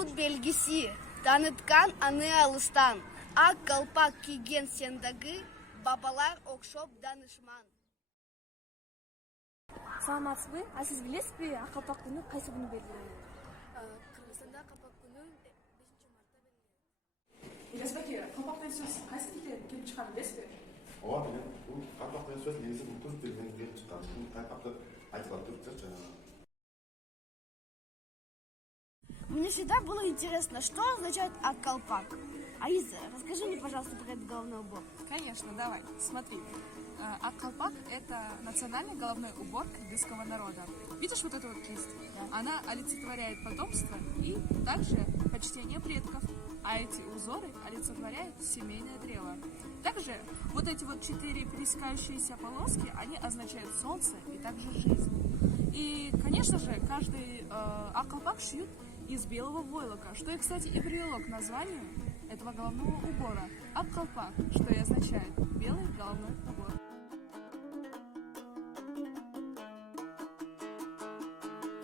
Bulut belgisi, tanıtkan anı alıstan. Ak kalpak kiygen sendagi, babalar okşop danışman. Саламатсызбы? А сиз билесизби, ак калпак күнү кайсы күнү белгиленет? Kırgızстanda kapak günü 5. Mart'ta belirlenir. Ильясбеке, қалпақтан сөз қайсы тілден келіп шығарын білесіз бе? Ооба билем. Бул калпак деген сөз негизи бул турк тилинен келип чыккан. Бул калпакты айтып алып турчу жанагы. Мне всегда было интересно, что означает ак-колпак. Аиза, расскажи мне, пожалуйста, про этот головной убор. Конечно, давай, смотри. Ак-колпак – это национальный головной убор кыргызского народа. Видишь вот эту вот кисть? Да. Она олицетворяет потомство и также почтение предков. А эти узоры олицетворяют семейное древо. Также вот эти вот 4 пересекающиеся полоски, они означают солнце и также жизнь. И, конечно же, каждый ак-колпак шьют из белого войлока, что, кстати, и привело к названию этого головного убора ак-колпак, что и означает белый головной убор.